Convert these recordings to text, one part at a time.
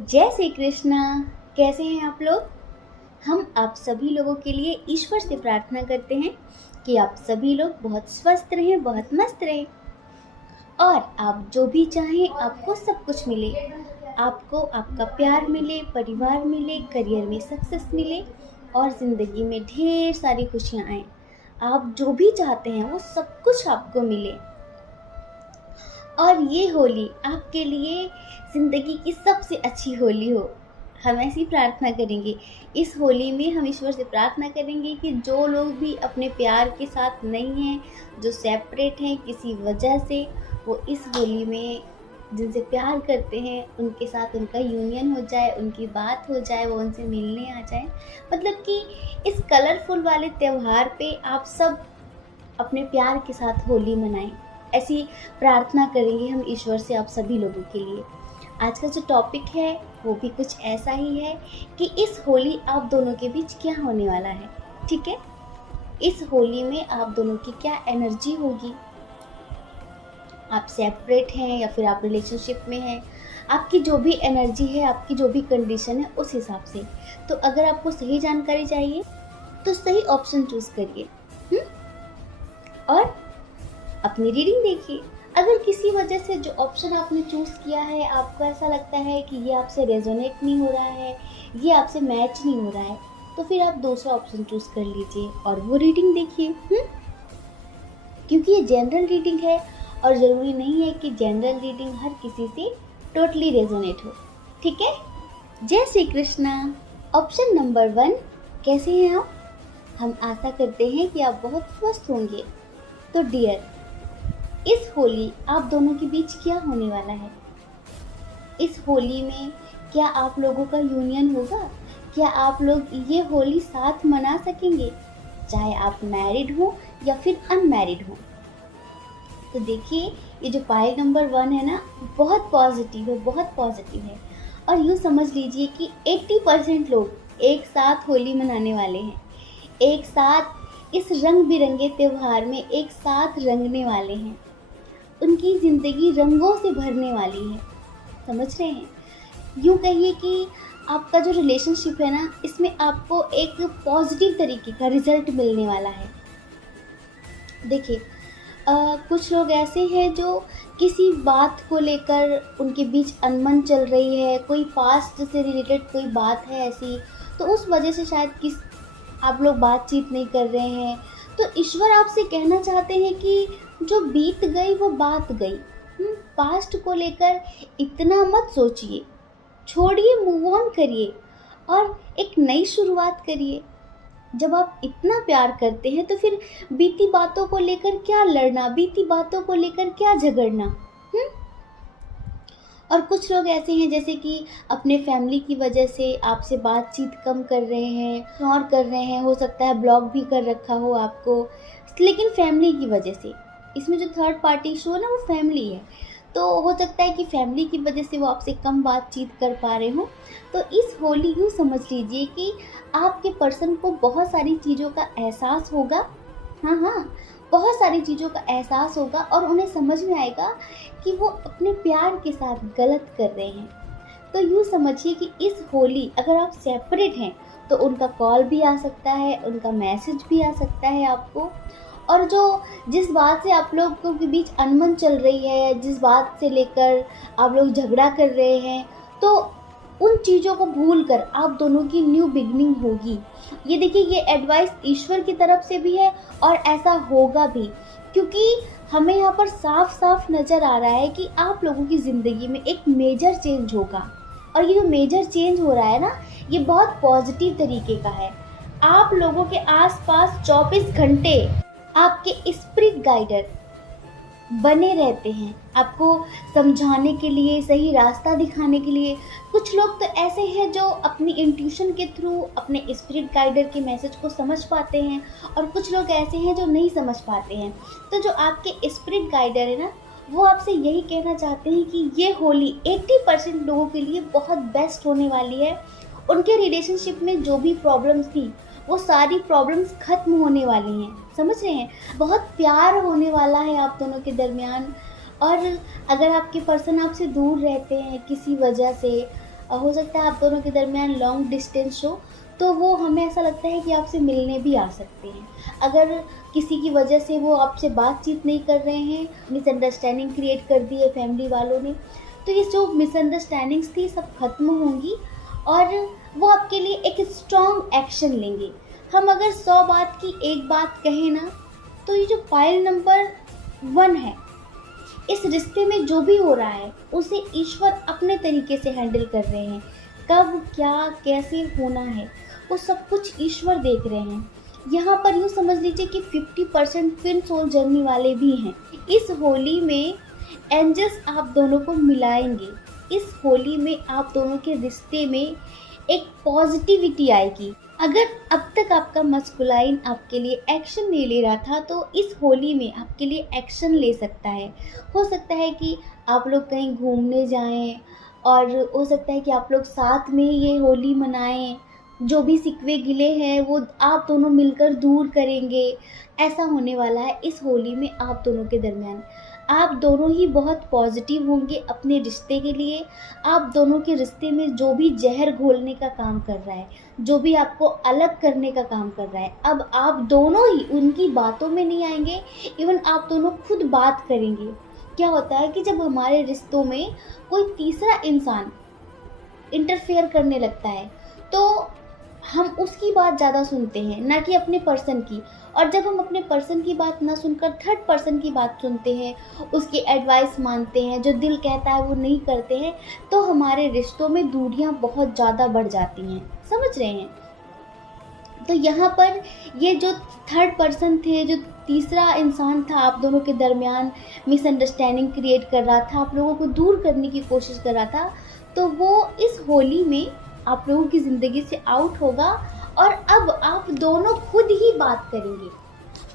जय श्री कृष्णा। कैसे हैं आप लोग। हम आप सभी लोगों के लिए ईश्वर से प्रार्थना करते हैं कि आप सभी लोग बहुत स्वस्थ रहें, बहुत मस्त रहें और आप जो भी चाहें आपको सब कुछ मिले। आपको आपका प्यार मिले, परिवार मिले, करियर में सक्सेस मिले और ज़िंदगी में ढेर सारी खुशियाँ आएँ। आप जो भी चाहते हैं वो सब कुछ आपको मिले और ये होली आपके लिए ज़िंदगी की सबसे अच्छी होली हो। हम ऐसी प्रार्थना करेंगे। इस होली में हम ईश्वर से प्रार्थना करेंगे कि जो लोग भी अपने प्यार के साथ नहीं हैं, जो सेपरेट हैं किसी वजह से, वो इस होली में जिनसे प्यार करते हैं उनके साथ उनका यूनियन हो जाए, उनकी बात हो जाए, वो उनसे मिलने आ जाए। मतलब कि इस कलरफुल वाले त्यौहार पे आप सब अपने प्यार के साथ होली मनाएं। ऐसी प्रार्थना करेंगे हम ईश्वर से आप सभी लोगों के लिए। आज का जो टॉपिक है वो भी कुछ ऐसा ही है कि इस होली आप दोनों के बीच क्या होने वाला है। ठीक है, इस होली में आप दोनों की क्या एनर्जी होगी। आप सेपरेट हैं या फिर आप रिलेशनशिप में हैं, आपकी जो भी एनर्जी है, आपकी जो भी कंडीशन है उस हिसाब से। तो अगर आपको सही जानकारी चाहिए तो सही ऑप्शन चूज़ करिए और अपनी रीडिंग देखिए। अगर किसी वजह से जो ऑप्शन आपने चूज़ किया है आपको ऐसा लगता है कि ये आपसे रेजोनेट नहीं हो रहा है, ये आपसे मैच नहीं हो रहा है, तो फिर आप दूसरा ऑप्शन चूज़ कर लीजिए और वो रीडिंग देखिए। क्योंकि ये जनरल रीडिंग है और ज़रूरी नहीं है कि जनरल रीडिंग हर किसी से टोटली रेजोनेट हो। ठीक है, जय श्री कृष्णा। ऑप्शन नंबर 1, कैसे हैं आप। हम आशा करते हैं कि आप बहुत स्वस्थ होंगे। तो डियर, इस होली आप दोनों के बीच क्या होने वाला है। इस होली में क्या आप लोगों का यूनियन होगा, क्या आप लोग ये होली साथ मना सकेंगे, चाहे आप मैरिड हो या फिर अनमैरिड हो। तो देखिए, ये जो पाइल नंबर 1 है ना, बहुत पॉजिटिव है, बहुत पॉजिटिव है। और यूँ समझ लीजिए कि 80% लोग एक साथ होली मनाने वाले हैं, एक साथ इस रंग बिरंगे त्योहार में एक साथ रंगने वाले हैं। उनकी ज़िंदगी रंगों से भरने वाली है। समझ रहे हैं। यूँ कहिए कि आपका जो रिलेशनशिप है ना, इसमें आपको एक पॉजिटिव तरीके का रिजल्ट मिलने वाला है। देखिए, कुछ लोग ऐसे हैं जो किसी बात को लेकर उनके बीच अनबन चल रही है, कोई पास्ट से रिलेटेड कोई बात है ऐसी, तो उस वजह से शायद आप लोग बातचीत नहीं कर रहे हैं। तो ईश्वर आपसे कहना चाहते हैं कि जो बीत गई वो बात गई। पास्ट को लेकर इतना मत सोचिए, छोड़िए, मूव ऑन करिए और एक नई शुरुआत करिए। जब आप इतना प्यार करते हैं तो फिर बीती बातों को लेकर क्या लड़ना, बीती बातों को लेकर क्या झगड़ना। और कुछ लोग ऐसे हैं जैसे कि अपने फैमिली की वजह से आपसे बातचीत कम कर रहे हैं, इग्नोर कर रहे हैं, हो सकता है ब्लॉक भी कर रखा हो आपको, लेकिन फैमिली की वजह से। इसमें जो थर्ड पार्टी शो है ना, वो फैमिली है। तो हो सकता है कि फैमिली की वजह से वो आपसे कम बातचीत कर पा रहे हो। तो इस होली यूँ समझ लीजिए कि आपके पर्सन को बहुत सारी चीज़ों का एहसास होगा। हाँ हाँ, बहुत सारी चीज़ों का एहसास होगा और उन्हें समझ में आएगा कि वो अपने प्यार के साथ गलत कर रहे हैं। तो यूँ समझिए कि इस होली अगर आप सेपरेट हैं तो उनका कॉल भी आ सकता है, उनका मैसेज भी आ सकता है आपको। और जिस बात से आप लोगों के बीच अनबन चल रही है, जिस बात से लेकर आप लोग झगड़ा कर रहे हैं, तो उन चीज़ों को भूल कर आप दोनों की न्यू बिगनिंग होगी। ये देखिए, ये एडवाइस ईश्वर की तरफ से भी है और ऐसा होगा भी, क्योंकि हमें यहाँ पर साफ साफ नज़र आ रहा है कि आप लोगों की ज़िंदगी में एक मेजर चेंज होगा। और ये जो मेजर चेंज हो रहा है ना, ये बहुत पॉजिटिव तरीके का है। आप लोगों के आसपास 24 घंटे आपके स्पिरिट गाइडर बने रहते हैं, आपको समझाने के लिए, सही रास्ता दिखाने के लिए। कुछ लोग तो ऐसे हैं जो अपनी इंट्यूशन के थ्रू अपने स्पिरिट गाइडर के मैसेज को समझ पाते हैं और कुछ लोग ऐसे हैं जो नहीं समझ पाते हैं। तो जो आपके स्पिरिट गाइडर है ना, वो आपसे यही कहना चाहते हैं कि ये होली 80% लोगों के लिए बहुत बेस्ट होने वाली है। उनके रिलेशनशिप में जो भी प्रॉब्लम्स थी वो सारी प्रॉब्लम्स खत्म होने वाली हैं। समझ रहे हैं, बहुत प्यार होने वाला है आप दोनों के दरमियान। और अगर आपके पर्सन आपसे दूर रहते हैं किसी वजह से, और हो सकता है आप दोनों के दरमियान लॉन्ग डिस्टेंस हो, तो वो हमें ऐसा लगता है कि आपसे मिलने भी आ सकते हैं। अगर किसी की वजह से वो आपसे बातचीत नहीं कर रहे हैं, मिसअंडरस्टैंडिंग क्रिएट कर दी है फैमिली वालों ने, तो ये जो मिसअंडरस्टैंडिंग्स थी सब खत्म होंगी और वो आपके लिए एक स्ट्रॉन्ग एक्शन लेंगे। हम अगर 100 बात की एक बात कहें ना, तो ये जो फाइल नंबर 1 है, इस रिश्ते में जो भी हो रहा है उसे ईश्वर अपने तरीके से हैंडल कर रहे हैं। कब क्या कैसे होना है वो सब कुछ ईश्वर देख रहे हैं। यहाँ पर यूँ समझ लीजिए कि 50% ट्विन सोल जर्नी वाले भी हैं। इस होली में एंजल्स आप दोनों को मिलाएंगे। इस होली में आप दोनों के रिश्ते में एक पॉजिटिविटी आएगी। अगर अब तक आपका मस्कुलाइन आपके लिए एक्शन नहीं ले रहा था, तो इस होली में आपके लिए एक्शन ले सकता है। हो सकता है कि आप लोग कहीं घूमने जाएं और हो सकता है कि आप लोग साथ में ये होली मनाएं। जो भी सिकवे गिले हैं वो आप दोनों मिलकर दूर करेंगे। ऐसा होने वाला है इस होली में आप दोनों के दरमियान। आप दोनों ही बहुत पॉजिटिव होंगे अपने रिश्ते के लिए। आप दोनों के रिश्ते में जो भी जहर घोलने का काम कर रहा है, जो भी आपको अलग करने का काम कर रहा है, अब आप दोनों ही उनकी बातों में नहीं आएंगे। इवन आप दोनों खुद बात करेंगे। क्या होता है कि जब हमारे रिश्तों में कोई तीसरा इंसान इंटरफेयर करने लगता है, तो हम उसकी बात ज़्यादा सुनते हैं ना कि अपने पर्सन की। और जब हम अपने पर्सन की बात ना सुनकर थर्ड पर्सन की बात सुनते हैं, उसकी एडवाइस मानते हैं, जो दिल कहता है वो नहीं करते हैं, तो हमारे रिश्तों में दूरियां बहुत ज़्यादा बढ़ जाती हैं। समझ रहे हैं? तो यहाँ पर ये जो थर्ड पर्सन थे, जो तीसरा इंसान था आप दोनों के दरमियान मिसअंडरस्टैंडिंग क्रिएट कर रहा था, आप लोगों को दूर करने की कोशिश कर रहा था, तो वो इस होली में आप लोगों की ज़िंदगी से आउट होगा। और अब आप दोनों खुद ही बात करेंगे।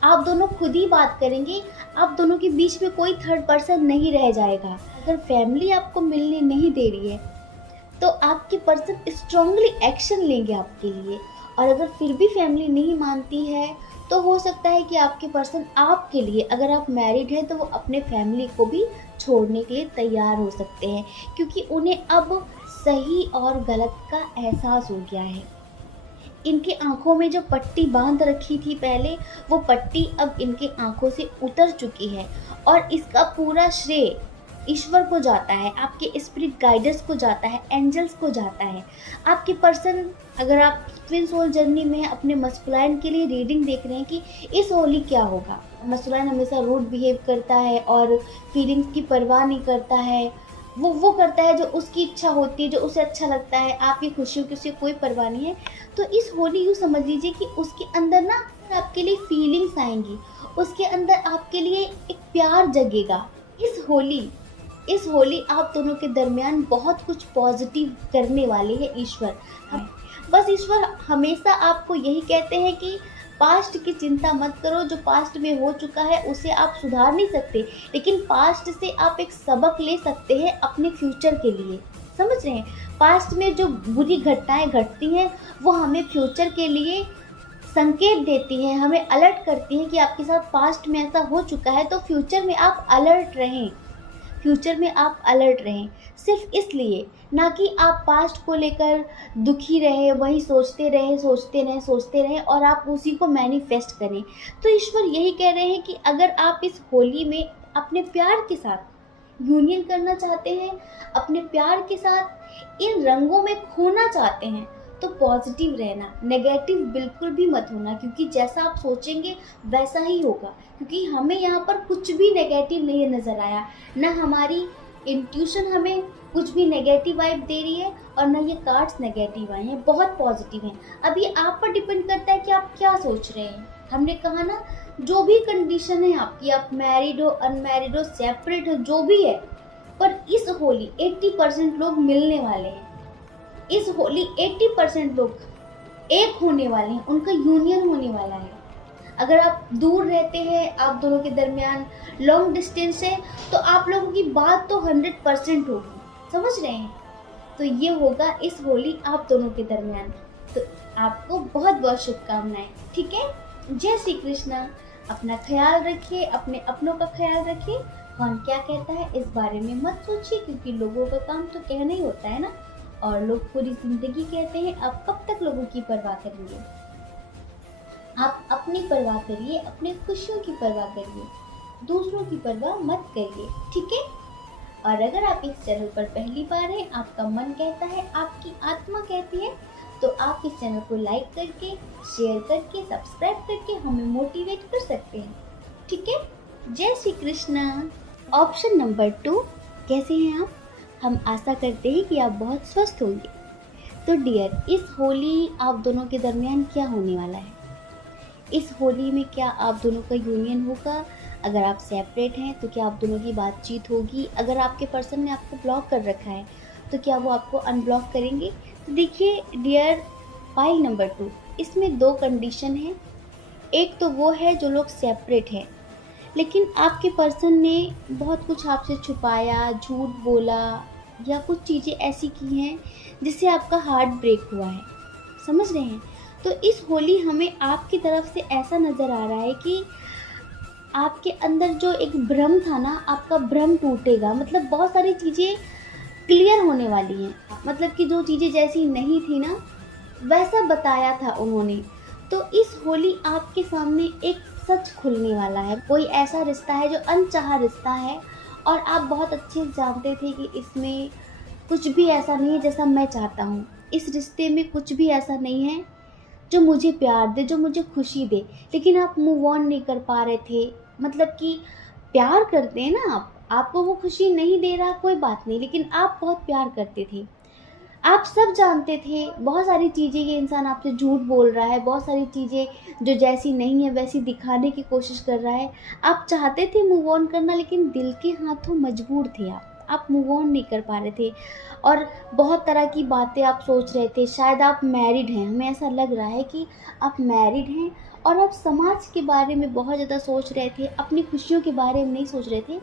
आप दोनों खुद ही बात करेंगे। आप दोनों के बीच में कोई थर्ड पर्सन नहीं रह जाएगा। अगर फैमिली आपको मिलने नहीं दे रही है, तो आपके पर्सन स्ट्रांगली एक्शन लेंगे आपके लिए। और अगर फिर भी फैमिली नहीं मानती है, तो हो सकता है कि आपके पर्सन आपके लिए, अगर आप मैरिड हैं तो वो अपने फैमिली को भी छोड़ने के लिए तैयार हो सकते हैं, क्योंकि उन्हें अब सही और गलत का एहसास हो गया है। इनके आंखों में जो पट्टी बांध रखी थी पहले, वो पट्टी अब इनके आंखों से उतर चुकी है। और इसका पूरा श्रेय ईश्वर को जाता है, आपके स्पिरिट गाइडर्स को जाता है, एंजल्स को जाता है। आपके पर्सन, अगर आप ट्विन सोल जर्नी में अपने मस्कुलाइन के लिए रीडिंग देख रहे हैं कि इस होली क्या होगा। मस्कुलाइन हमेशा रूड बिहेव करता है और फीलिंग्स की परवाह नहीं करता है। वो करता है जो उसकी इच्छा होती है, जो उसे अच्छा लगता है। आपकी खुशियों की उसे कोई परवाह नहीं है। तो इस होली यूँ समझ लीजिए कि उसके अंदर ना आपके लिए फीलिंग्स आएंगी, उसके अंदर आपके लिए एक प्यार जगेगा। इस होली आप दोनों के दरमियान बहुत कुछ पॉजिटिव करने वाले हैं ईश्वर। बस ईश्वर हमेशा आपको यही कहते हैं कि पास्ट की चिंता मत करो। जो पास्ट में हो चुका है उसे आप सुधार नहीं सकते, लेकिन पास्ट से आप एक सबक ले सकते हैं अपने फ्यूचर के लिए। समझ रहे हैं? पास्ट में जो बुरी घटनाएं घटती हैं वो हमें फ्यूचर के लिए संकेत देती हैं, हमें अलर्ट करती हैं कि आपके साथ पास्ट में ऐसा हो चुका है, तो फ्यूचर में आप अलर्ट रहें। फ्यूचर में आप अलर्ट रहें, सिर्फ इसलिए ना कि आप पास्ट को लेकर दुखी रहे, वही सोचते रहें और आप उसी को मैनिफेस्ट करें। तो ईश्वर यही कह रहे हैं कि अगर आप इस होली में अपने प्यार के साथ यूनियन करना चाहते हैं, अपने प्यार के साथ इन रंगों में खोना चाहते हैं, तो पॉजिटिव रहना, नेगेटिव बिल्कुल भी मत होना, क्योंकि जैसा आप सोचेंगे वैसा ही होगा। क्योंकि हमें यहाँ पर कुछ भी नेगेटिव नहीं नज़र आया, ना हमारी इंट्यूशन हमें कुछ भी नेगेटिव वाइब दे रही है और ना ये कार्ड्स नेगेटिव आए हैं, बहुत पॉजिटिव हैं। अब ये आप पर डिपेंड करता है कि आप क्या सोच रहे हैं। हमने कहा ना, जो भी कंडीशन है आपकी, आप मैरिड हो, अनमैरिड हो, सेपरेट हो, जो भी है, पर इस होली 80% लोग मिलने वाले हैं। इस होली 80% लोग एक होने वाले हैं, उनका यूनियन होने वाला है। अगर आप दूर रहते हैं, आप दोनों के दरमियान लॉन्ग डिस्टेंस है, तो आप लोगों की बात तो 100% होगी। समझ रहे हैं? तो ये होगा इस होली आप दोनों के दरमियान। तो आपको बहुत बहुत शुभकामनाएं। ठीक है? जय श्री कृष्णा। अपना ख्याल रखिए, अपने अपनों का ख्याल रखिए। कौन क्या कहता है इस बारे में मत सोचिए, क्योंकि लोगों का काम तो कहना ही होता है ना। और लोग पूरी ज़िंदगी कहते हैं, आप कब तक लोगों की परवाह करेंगे? आप अपनी परवाह करिए, अपने खुशियों की परवाह करिए, दूसरों की परवाह मत करिए, ठीक है? और अगर आप इस चैनल पर पहली बार हैं, आपका मन कहता है, आपकी आत्मा कहती है, तो आप इस चैनल को लाइक करके, शेयर करके, सब्सक्राइब करके हमें मोटिवेट कर सकते हैं, ठीक है? जय श्री कृष्णा। ऑप्शन नंबर 2, कैसे हैं आप? हम आशा करते हैं कि आप बहुत स्वस्थ होंगे। तो डियर, इस होली आप दोनों के दरमियान क्या होने वाला है? इस होली में क्या आप दोनों का यूनियन होगा? अगर आप सेपरेट हैं तो क्या आप दोनों की बातचीत होगी? अगर आपके पर्सन ने आपको ब्लॉक कर रखा है तो क्या वो आपको अनब्लॉक करेंगे? तो देखिए डियर, फाइल नंबर 2, इसमें 2 कंडीशन हैं। एक तो वो है जो लोग सेपरेट हैं, लेकिन आपके पर्सन ने बहुत कुछ आपसे छुपाया, झूठ बोला या कुछ चीज़ें ऐसी की हैं जिससे आपका हार्ट ब्रेक हुआ है, समझ रहे हैं? तो इस होली हमें आपकी तरफ से ऐसा नज़र आ रहा है कि आपके अंदर जो एक भ्रम था ना, आपका भ्रम टूटेगा। मतलब बहुत सारी चीज़ें क्लियर होने वाली हैं। मतलब कि जो चीज़ें जैसी नहीं थी ना, वैसा बताया था उन्होंने। तो इस होली आपके सामने एक सच खुलने वाला है। कोई ऐसा रिश्ता है जो अनचाहा रिश्ता है और आप बहुत अच्छे से जानते थे कि इसमें कुछ भी ऐसा नहीं है जैसा मैं चाहता हूँ। इस रिश्ते में कुछ भी ऐसा नहीं है जो मुझे प्यार दे, जो मुझे खुशी दे, लेकिन आप मूव ऑन नहीं कर पा रहे थे। मतलब कि प्यार करते हैं ना आप, आपको वो खुशी नहीं दे रहा कोई बात नहीं, लेकिन आप बहुत प्यार करते थे। आप सब जानते थे बहुत सारी चीज़ें, ये इंसान आपसे झूठ बोल रहा है, बहुत सारी चीज़ें जो जैसी नहीं है वैसी दिखाने की कोशिश कर रहा है। आप चाहते थे मूव ऑन करना, लेकिन दिल के हाथों मजबूर थे आप मूव ऑन नहीं कर पा रहे थे। और बहुत तरह की बातें आप सोच रहे थे। शायद आप मैरिड हैं, हमें ऐसा लग रहा है कि आप मैरिड हैं और आप समाज के बारे में बहुत ज़्यादा सोच रहे थे, अपनी खुशियों के बारे में नहीं सोच रहे थे।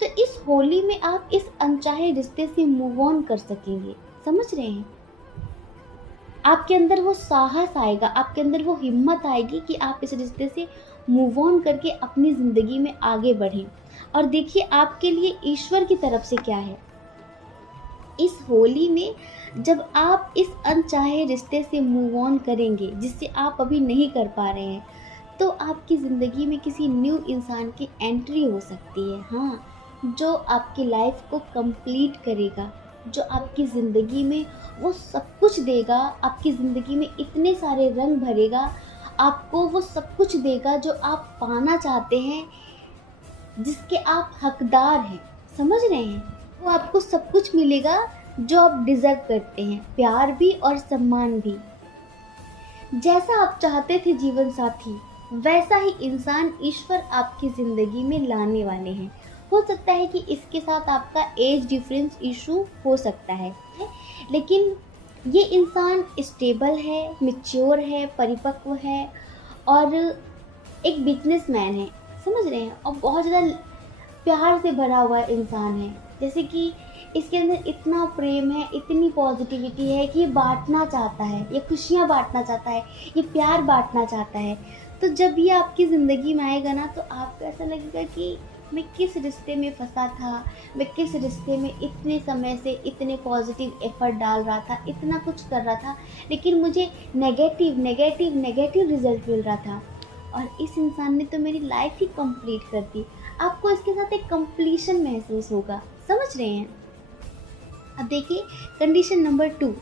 तो इस होली में आप इस अनचाहे रिश्ते से मूव ऑन कर सकेंगे, समझ रहे हैं? आपके अंदर वो साहस आएगा, आपके अंदर वो हिम्मत आएगी कि आप इस रिश्ते से मूव ऑन करके अपनी ज़िंदगी में आगे बढ़ें। और देखिए आपके लिए ईश्वर की तरफ से क्या है। इस होली में जब आप इस अनचाहे रिश्ते से मूव ऑन करेंगे, जिससे आप अभी नहीं कर पा रहे हैं, तो आपकी ज़िंदगी में किसी न्यू इंसान की एंट्री हो सकती है। हाँ, जो आपकी लाइफ को कंप्लीट करेगा, जो आपकी ज़िंदगी में वो सब कुछ देगा, आपकी ज़िंदगी में इतने सारे रंग भरेगा, आपको वो सब कुछ देगा जो आप पाना चाहते हैं, जिसके आप हकदार हैं, समझ रहे हैं? वो आपको सब कुछ मिलेगा जो आप डिज़र्व करते हैं, प्यार भी और सम्मान भी। जैसा आप चाहते थे जीवन साथी, वैसा ही इंसान ईश्वर आपकी ज़िंदगी में लाने वाले हैं। हो सकता है कि इसके साथ आपका एज डिफरेंस इशू हो सकता है, लेकिन ये इंसान स्टेबल है, मैच्योर है, परिपक्व है और एक बिजनेसमैन है, समझ रहे हैं? और बहुत ज़्यादा प्यार से भरा हुआ इंसान है। जैसे कि इसके अंदर इतना प्रेम है, इतनी पॉजिटिविटी है कि ये बांटना चाहता है, ये खुशियाँ बांटना चाहता है, ये प्यार बांटना चाहता है। तो जब ये आपकी ज़िंदगी में आएगा ना, तो आपको ऐसा लगेगा कि मैं किस रिश्ते में फंसा था, मैं किस रिश्ते में इतने समय से इतने पॉजिटिव एफर्ट डाल रहा था, इतना कुछ कर रहा था, लेकिन मुझे नेगेटिव नेगेटिव नेगेटिव रिजल्ट मिल रहा था। और इस इंसान ने तो मेरी लाइफ ही कंप्लीट कर दी। आपको इसके साथ एक कंप्लीशन महसूस होगा, समझ रहे हैं? अब देखिए कंडीशन नंबर 2।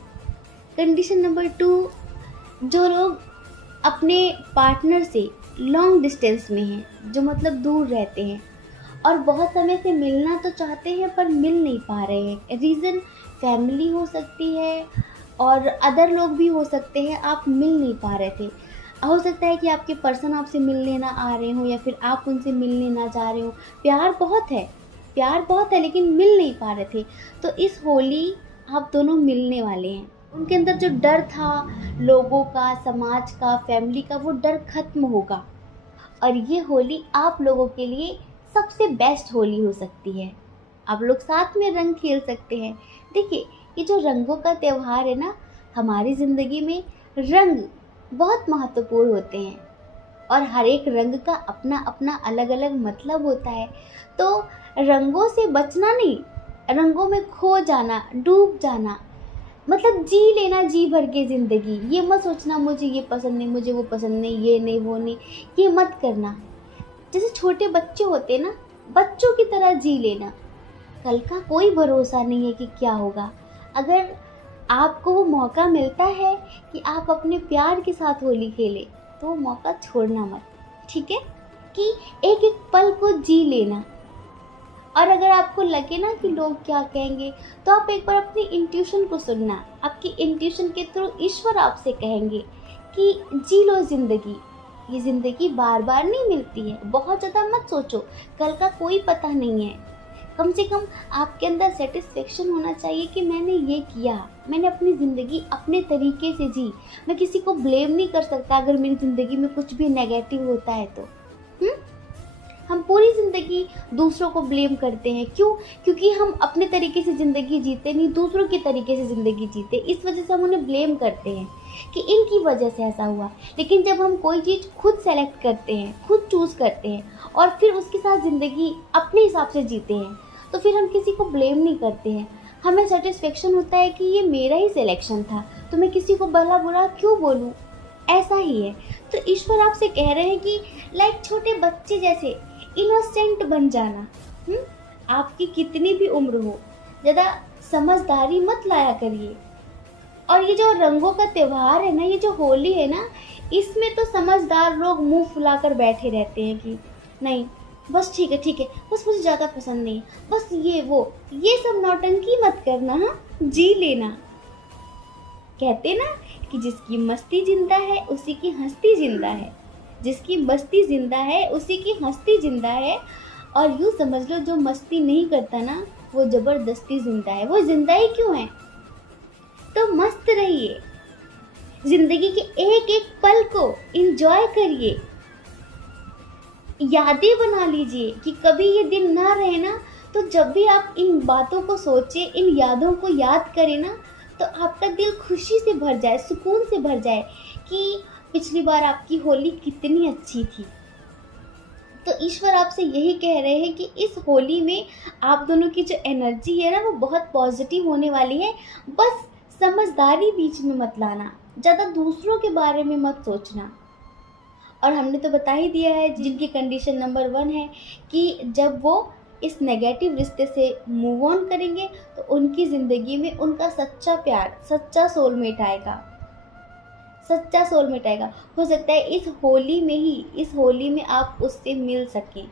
कंडीशन नंबर 2, जो लोग अपने पार्टनर से लॉन्ग डिस्टेंस में हैं, जो मतलब दूर रहते हैं और बहुत समय से मिलना तो चाहते हैं पर मिल नहीं पा रहे हैं। रीज़न फैमिली हो सकती है और अदर लोग भी हो सकते हैं, आप मिल नहीं पा रहे थे। हो सकता है कि आपके पर्सन आपसे मिलने ना आ रहे हो या फिर आप उनसे मिलने ना जा रहे हो। प्यार बहुत है लेकिन मिल नहीं पा रहे थे। तो इस होली आप दोनों मिलने वाले हैं। उनके अंदर जो डर था लोगों का, समाज का, फैमिली का, वो डर खत्म होगा और ये होली आप लोगों के लिए सबसे बेस्ट होली हो सकती है। आप लोग साथ में रंग खेल सकते हैं। देखिए ये जो रंगों का त्यौहार है ना, हमारी ज़िंदगी में रंग बहुत महत्वपूर्ण होते हैं और हर एक रंग का अपना अपना अलग अलग मतलब होता है। तो रंगों से बचना नहीं, रंगों में खो जाना, डूब जाना, मतलब जी लेना जी भर के ज़िंदगी। ये मत सोचना मुझे ये पसंद नहीं, मुझे वो पसंद नहीं, ये नहीं, वो नहीं, ये मत करना। जैसे छोटे बच्चे होते हैं ना, बच्चों की तरह जी लेना। कल का कोई भरोसा नहीं है कि क्या होगा। अगर आपको वो मौका मिलता है कि आप अपने प्यार के साथ होली खेलें, तो वो मौका छोड़ना मत, ठीक है? कि एक एक पल को जी लेना। और अगर आपको लगे ना कि लोग क्या कहेंगे, तो आप एक बार अपनी इंट्यूशन को सुनना। आपकी इंट्यूशन के थ्रू ईश्वर आपसे कहेंगे कि जी लो ज़िंदगी। ये ज़िंदगी बार बार नहीं मिलती है, बहुत ज़्यादा मत सोचो, कल का कोई पता नहीं है। कम से कम आपके अंदर सेटिस्फेक्शन होना चाहिए कि मैंने ये किया, मैंने अपनी ज़िंदगी अपने तरीके से जी। मैं किसी को ब्लेम नहीं कर सकता अगर मेरी ज़िंदगी में कुछ भी नेगेटिव होता है तो। हम पूरी ज़िंदगी दूसरों को ब्लेम करते हैं, क्यों? क्योंकि हम अपने तरीके से ज़िंदगी जीते नहीं, दूसरों के तरीके से ज़िंदगी जीते। इस वजह से हम उन्हें ब्लेम करते हैं कि इनकी वजह से ऐसा हुआ। लेकिन जब हम कोई चीज़ खुद सेलेक्ट करते हैं, खुद चूज़ करते हैं और फिर उसके साथ ज़िंदगी अपने हिसाब से जीते हैं, तो फिर हम किसी को ब्लेम नहीं करते हैं। हमें सेटिस्फेक्शन होता है कि ये मेरा ही सिलेक्शन था, तो मैं किसी को भला बुरा क्यों बोलूँ? ऐसा ही है। तो ईश्वर आपसे कह रहे हैं कि लाइक छोटे बच्चे जैसे इनोसेंट बन जाना। आपकी कितनी भी उम्र हो, ज़्यादा समझदारी मत लाया करिए। और ये जो रंगों का त्योहार है ना, ये जो होली है ना, इसमें तो समझदार लोग मुंह फुलाकर बैठे रहते हैं कि नहीं, बस ठीक है, बस मुझे ज़्यादा पसंद नहीं है, बस ये वो, ये सब नौटंकी मत करना। हाँ, जी लेना। कहते ना कि जिसकी मस्ती जिंदा है उसी की हस्ती जिंदा है, जिसकी मस्ती जिंदा है उसी की हस्ती जिंदा है। और यूँ समझ लो, जो मस्ती नहीं करता ना, वो ज़बरदस्ती जिंदा है। वो जिंदा ही क्यों है? तो मस्त रहिए, ज़िंदगी के एक एक पल को एंजॉय करिए, यादें बना लीजिए कि कभी ये दिन ना रहे ना, तो जब भी आप इन बातों को सोचें, इन यादों को याद करें ना, तो आपका दिल खुशी से भर जाए, सुकून से भर जाए कि पिछली बार आपकी होली कितनी अच्छी थी। तो ईश्वर आपसे यही कह रहे हैं कि इस होली में आप दोनों की जो एनर्जी है ना, वो बहुत पॉजिटिव होने वाली है। बस समझदारी बीच में मत लाना, ज़्यादा दूसरों के बारे में मत सोचना। और हमने तो बता ही दिया है, जिनकी कंडीशन नंबर 1 है कि जब वो इस नेगेटिव रिश्ते से मूव ऑन करेंगे, तो उनकी ज़िंदगी में उनका सच्चा प्यार, सच्चा सोलमेट आएगा, सच्चा सोलमेट आएगा। हो सकता है इस होली में ही, इस होली में आप उससे मिल सकें।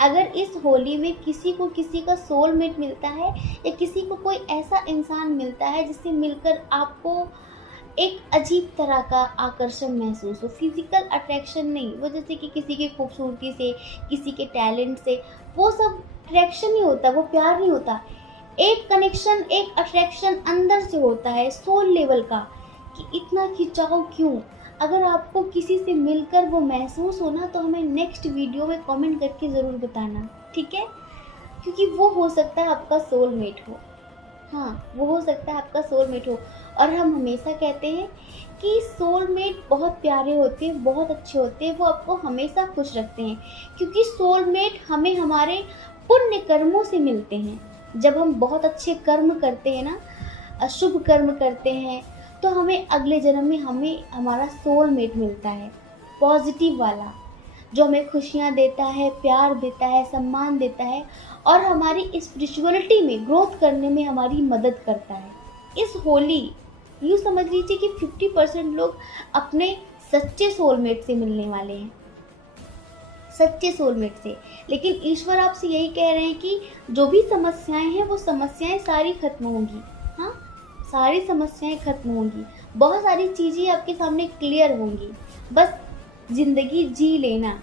अगर इस होली में किसी को किसी का सोलमेट मिलता है, या किसी को कोई ऐसा इंसान मिलता है जिससे मिलकर आपको एक अजीब तरह का आकर्षण महसूस हो, फिजिकल अट्रैक्शन नहीं, वो जैसे कि किसी की खूबसूरती से, किसी के टैलेंट से, वो सब अट्रैक्शन ही होता, वो प्यार नहीं होता। एक कनेक्शन, एक अट्रैक्शन अंदर से होता है, सोल लेवल का, कि इतना खिंचाव क्यों? अगर आपको किसी से मिलकर वो महसूस हो ना, तो हमें नेक्स्ट वीडियो में कमेंट करके ज़रूर बताना, ठीक है? क्योंकि वो हो सकता है आपका सोलमेट हो। हाँ, वो हो सकता है आपका सोलमेट हो। और हम हमेशा कहते हैं कि सोलमेट बहुत प्यारे होते हैं, बहुत अच्छे होते हैं, वो आपको हमेशा खुश रखते हैं, क्योंकि सोलमेट हमें हमारे पुण्य कर्मों से मिलते हैं। जब हम बहुत अच्छे कर्म करते हैं ना, शुभ कर्म करते हैं, तो हमें अगले जन्म में हमें हमारा सोलमेट मिलता है, पॉजिटिव वाला, जो हमें खुशियाँ देता है, प्यार देता है, सम्मान देता है, और हमारी स्पिरिचुअलिटी में ग्रोथ करने में हमारी मदद करता है। इस होली यूँ समझ लीजिए कि 50% लोग अपने सच्चे सोलमेट से मिलने वाले हैं, सच्चे सोलमेट से। लेकिन ईश्वर आपसे यही कह रहे हैं कि जो भी समस्याएं हैं, वो समस्याएं सारी खत्म होंगी। हाँ, सारी समस्याएं खत्म होंगी, बहुत सारी चीज़ें आपके सामने क्लियर होंगी। बस ज़िंदगी जी लेना,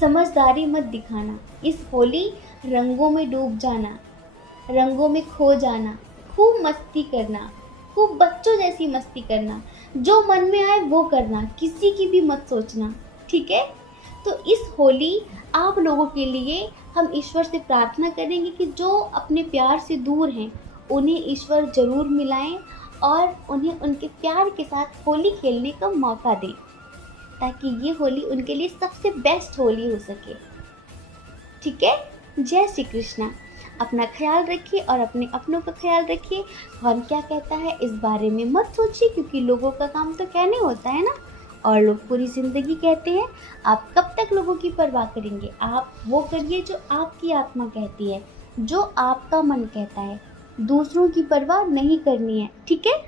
समझदारी मत दिखाना। इस होली रंगों में डूब जाना, रंगों में खो जाना, खूब मस्ती करना, खूब बच्चों जैसी मस्ती करना, जो मन में आए वो करना, किसी की भी मत सोचना, ठीक है? तो इस होली आप लोगों के लिए हम ईश्वर से प्रार्थना करेंगे कि जो अपने प्यार से दूर हैं, उन्हें ईश्वर ज़रूर मिलाएं और उन्हें उनके प्यार के साथ होली खेलने का मौका दें, ताकि ये होली उनके लिए सबसे बेस्ट होली हो सके, ठीक है? जय श्री कृष्णा। अपना ख्याल रखिए और अपने अपनों का ख्याल रखिए। कौन क्या कहता है इस बारे में मत सोचिए, क्योंकि लोगों का काम तो कहने होता है ना, और लोग पूरी ज़िंदगी कहते हैं। आप कब तक लोगों की परवाह करेंगे? आप वो करिए जो आपकी आत्मा कहती है, जो आपका मन कहता है। दूसरों की परवाह नहीं करनी है, ठीक है?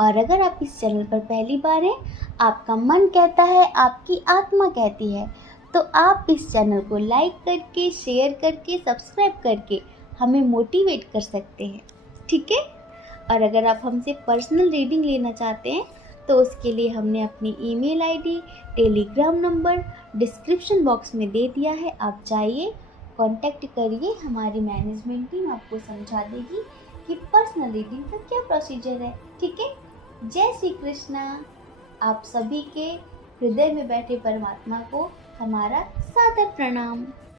और अगर आप इस चैनल पर पहली बार हैं, आपका मन कहता है, आपकी आत्मा कहती है, तो आप इस चैनल को लाइक करके, शेयर करके, सब्सक्राइब करके हमें मोटिवेट कर सकते हैं, ठीक है? और अगर आप हमसे पर्सनल रीडिंग लेना चाहते हैं, तो उसके लिए हमने अपनी email ID, Telegram number description box में दे दिया है। आप जाइए, कांटेक्ट करिए, हमारी मैनेजमेंट टीम आपको समझा देगी कि पर्सनल रीडिंग का क्या प्रोसीजर है, ठीक है? जय श्री कृष्णा। आप सभी के हृदय में बैठे परमात्मा को हमारा सादर प्रणाम।